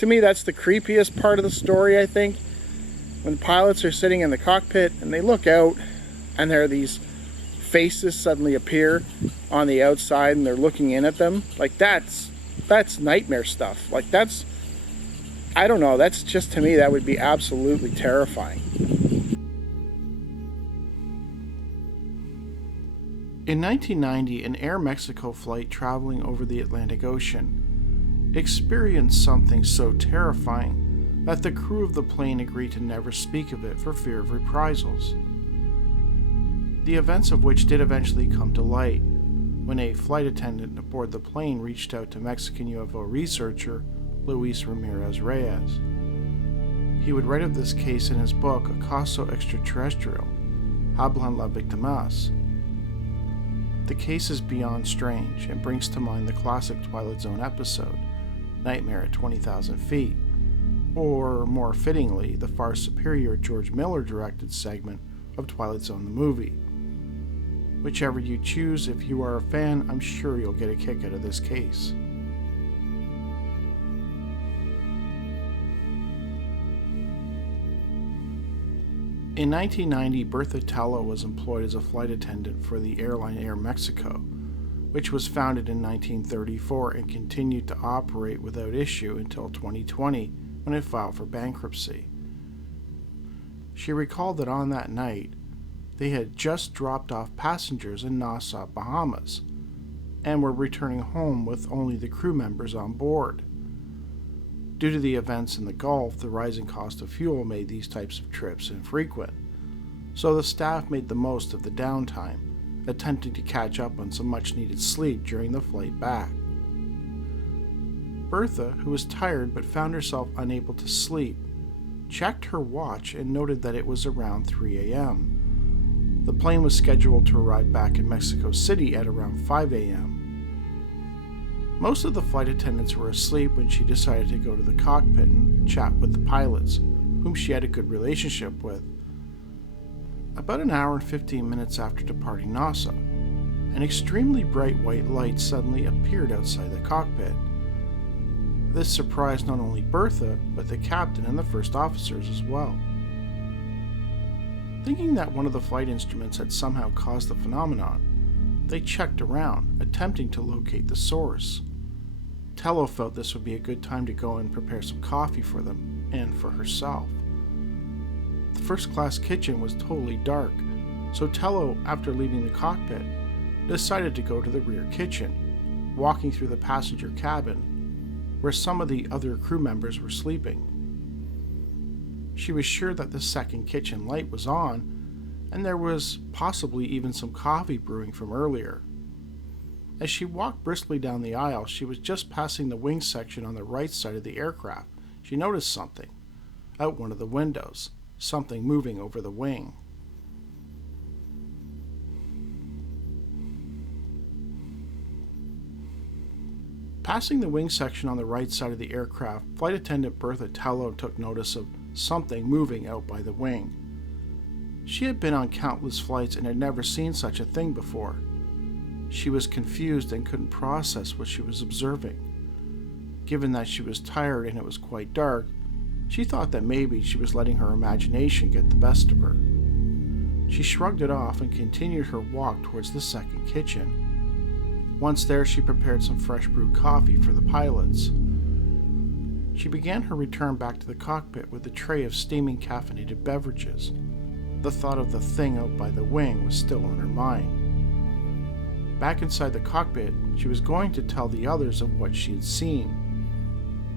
To me, that's the creepiest part of the story, I think. When pilots are sitting in the cockpit and they look out and there are these faces suddenly appear on the outside and they're looking in at them. Like, that's nightmare stuff. Like, I don't know, that's just, to me, that would be absolutely terrifying. In 1990, an Air Mexico flight traveling over the Atlantic Ocean experienced something so terrifying that the crew of the plane agreed to never speak of it for fear of reprisals. The events of which did eventually come to light when a flight attendant aboard the plane reached out to Mexican UFO researcher Luis Ramirez Reyes. He would write of this case in his book Acaso Extraterrestrial, Hablan las Victimas. The case is beyond strange and brings to mind the classic Twilight Zone episode, Nightmare at 20,000 Feet, or more fittingly, the far superior George Miller directed segment of Twilight Zone the movie. Whichever you choose, if you are a fan, I'm sure you'll get a kick out of this case. In 1990, Bertha Tello was employed as a flight attendant for the airline Air Mexico, which was founded in 1934 and continued to operate without issue until 2020 when it filed for bankruptcy. She recalled that on that night, they had just dropped off passengers in Nassau, Bahamas, and were returning home with only the crew members on board. Due to the events in the Gulf, the rising cost of fuel made these types of trips infrequent, so the staff made the most of the downtime, attempting to catch up on some much-needed sleep during the flight back. Bertha, who was tired but found herself unable to sleep, checked her watch and noted that it was around 3 a.m. The plane was scheduled to arrive back in Mexico City at around 5 a.m. Most of the flight attendants were asleep when she decided to go to the cockpit and chat with the pilots, whom she had a good relationship with. About an hour and 15 minutes after departing Nassau, an extremely bright white light suddenly appeared outside the cockpit. This surprised not only Bertha, but the captain and the first officers as well. Thinking that one of the flight instruments had somehow caused the phenomenon, they checked around, attempting to locate the source. Tello felt this would be a good time to go and prepare some coffee for them, and for herself. The first-class kitchen was totally dark, so Tello, after leaving the cockpit, decided to go to the rear kitchen, walking through the passenger cabin, where some of the other crew members were sleeping. She was sure that the second kitchen light was on, and there was possibly even some coffee brewing from earlier. As she walked briskly down the aisle, she was just passing the wing section on the right side of the aircraft. She noticed something, out one of the windows, something moving over the wing. Passing the wing section on the right side of the aircraft, Flight Attendant Bertha Tello took notice of something moving out by the wing. She had been on countless flights and had never seen such a thing before. She was confused and couldn't process what she was observing. Given that she was tired and it was quite dark, she thought that maybe she was letting her imagination get the best of her. She shrugged it off and continued her walk towards the second kitchen. Once there, she prepared some fresh brewed coffee for the pilots. She began her return back to the cockpit with a tray of steaming caffeinated beverages. The thought of the thing out by the wing was still on her mind. Back inside the cockpit, she was going to tell the others of what she had seen.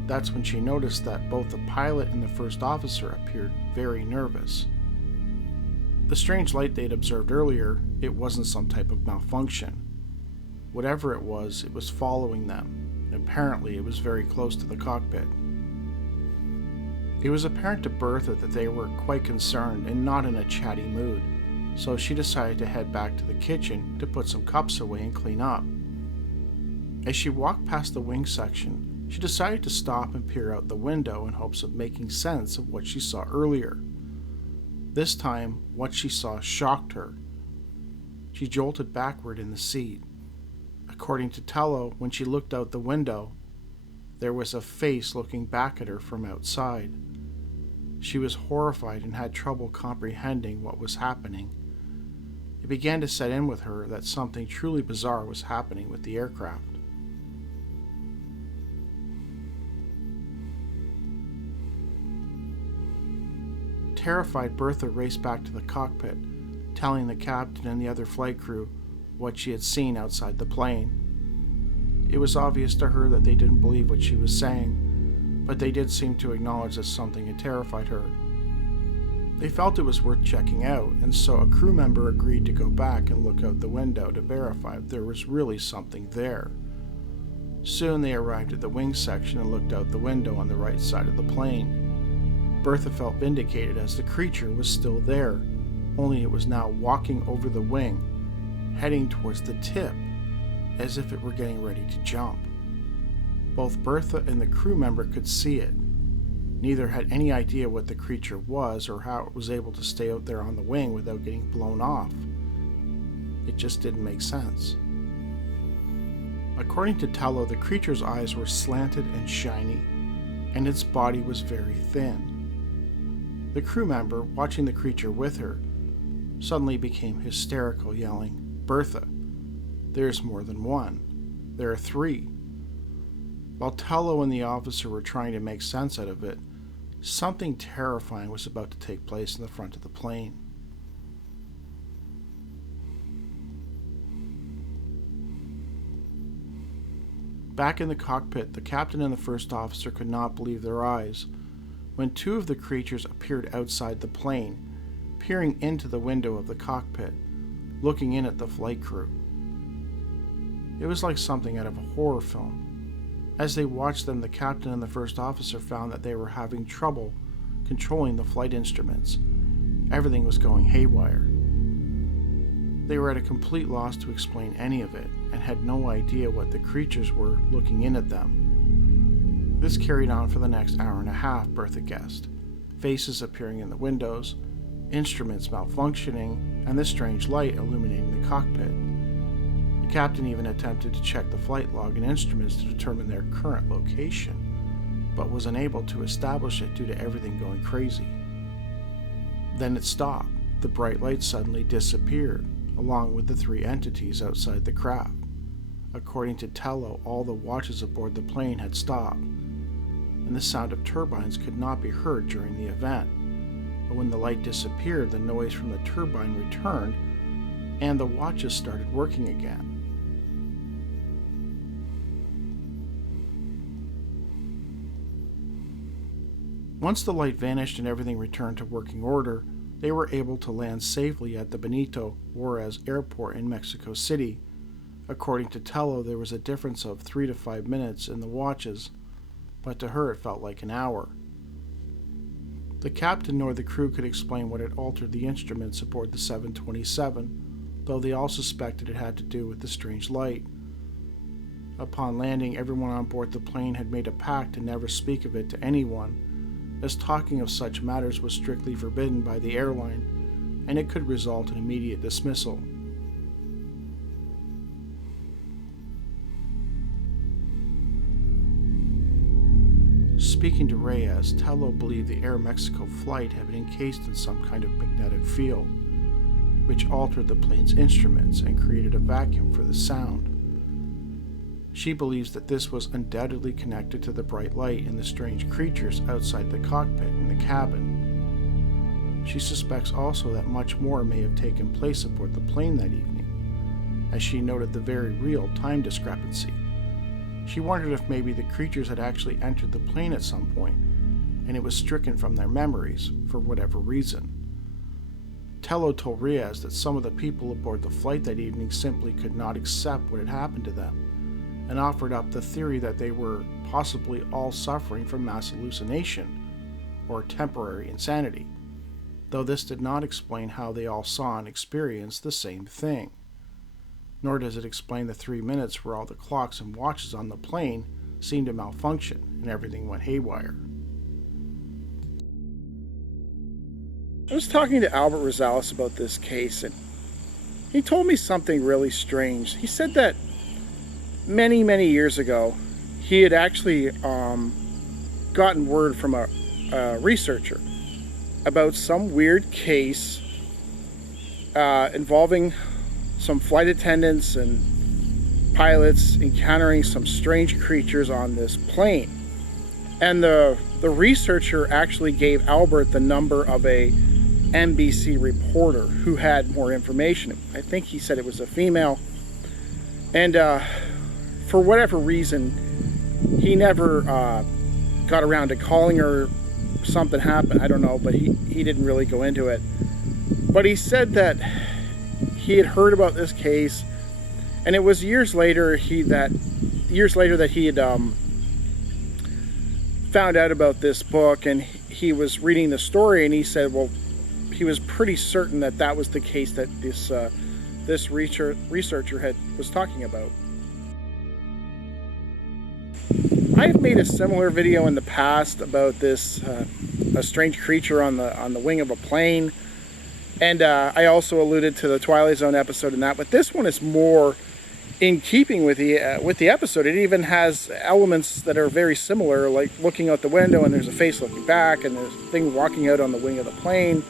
That's when she noticed that both the pilot and the first officer appeared very nervous. The strange light they'd observed earlier, it wasn't some type of malfunction. Whatever it was following them, and apparently it was very close to the cockpit. It was apparent to Bertha that they were quite concerned and not in a chatty mood, so she decided to head back to the kitchen to put some cups away and clean up. As she walked past the wing section, she decided to stop and peer out the window in hopes of making sense of what she saw earlier. This time, what she saw shocked her. She jolted backward in the seat. According to Tello, when she looked out the window, There was a face looking back at her from outside. She was horrified and had trouble comprehending what was happening. It began to set in with her that something truly bizarre was happening with the aircraft. Terrified, Bertha raced back to the cockpit, telling the captain and the other flight crew what she had seen outside the plane. It was obvious to her that they didn't believe what she was saying, but they did seem to acknowledge that something had terrified her. They felt it was worth checking out, and so a crew member agreed to go back and look out the window to verify if there was really something there. Soon they arrived at the wing section and looked out the window on the right side of the plane. Bertha felt vindicated as the creature was still there, only it was now walking over the wing, heading towards the tip, as if it were getting ready to jump. Both Bertha and the crew member could see it. Neither had any idea what the creature was or how it was able to stay out there on the wing without getting blown off. It just didn't make sense. According to Tello, the creature's eyes were slanted and shiny, and its body was very thin. The crew member, watching the creature with her, suddenly became hysterical, yelling, "Bertha, there's more than one. There are three." While Tello and the officer were trying to make sense out of it, something terrifying was about to take place in the front of the plane. Back in the cockpit, the captain and the first officer could not believe their eyes when two of the creatures appeared outside the plane, peering into the window of the cockpit, looking in at the flight crew. It was like something out of a horror film. As they watched them, the captain and the first officer found that they were having trouble controlling the flight instruments. Everything was going haywire. They were at a complete loss to explain any of it, and had no idea what the creatures were looking in at them. This carried on for the next hour and a half, Bertha guessed. Faces appearing in the windows, instruments malfunctioning, and the strange light illuminating the cockpit. The captain even attempted to check the flight log and instruments to determine their current location, but was unable to establish it due to everything going crazy. Then it stopped. The bright light suddenly disappeared, along with the three entities outside the craft. According to Tello, all the watches aboard the plane had stopped, and the sound of turbines could not be heard during the event. But when the light disappeared, the noise from the turbine returned, and the watches started working again. Once the light vanished and everything returned to working order, they were able to land safely at the Benito Juarez Airport in Mexico City. According to Tello, there was a difference of 3 to 5 minutes in the watches, but to her it felt like an hour. The captain nor the crew could explain what had altered the instruments aboard the 727, though they all suspected it had to do with the strange light. Upon landing, everyone on board the plane had made a pact to never speak of it to anyone, as talking of such matters was strictly forbidden by the airline, and it could result in immediate dismissal. Speaking to Reyes, Tello believed the Air Mexico flight had been encased in some kind of magnetic field, which altered the plane's instruments and created a vacuum for the sound. She believes that this was undoubtedly connected to the bright light and the strange creatures outside the cockpit and the cabin. She suspects also that much more may have taken place aboard the plane that evening, as she noted the very real time discrepancy. She wondered if maybe the creatures had actually entered the plane at some point, and it was stricken from their memories for whatever reason. Tello told Reyes that some of the people aboard the flight that evening simply could not accept what had happened to them, and offered up the theory that they were possibly all suffering from mass hallucination or temporary insanity, though this did not explain how they all saw and experienced the same thing. Nor does it explain the 3 minutes where all the clocks and watches on the plane seemed to malfunction and everything went haywire. I was talking to Albert Rosales about this case, and he told me something really strange. He said that many, many years ago, he had actually gotten word from a researcher about some weird case involving some flight attendants and pilots encountering some strange creatures on this plane. And the researcher actually gave Albert the number of a NBC reporter who had more information. I think he said it was a female. And for whatever reason, he never got around to calling her. Something happened, I don't know, but he didn't really go into it. But he said that he had heard about this case, and it was years later that he had found out about this book, and he was reading the story, and he said, well, he was pretty certain that that was the case that this researcher was talking about. I've made a similar video in the past about this a strange creature on the wing of a plane, and I also alluded to the Twilight Zone episode in that. But this one is more in keeping with the episode. It even has elements that are very similar, like looking out the window and there's a face looking back, and there's a thing walking out on the wing of the plane.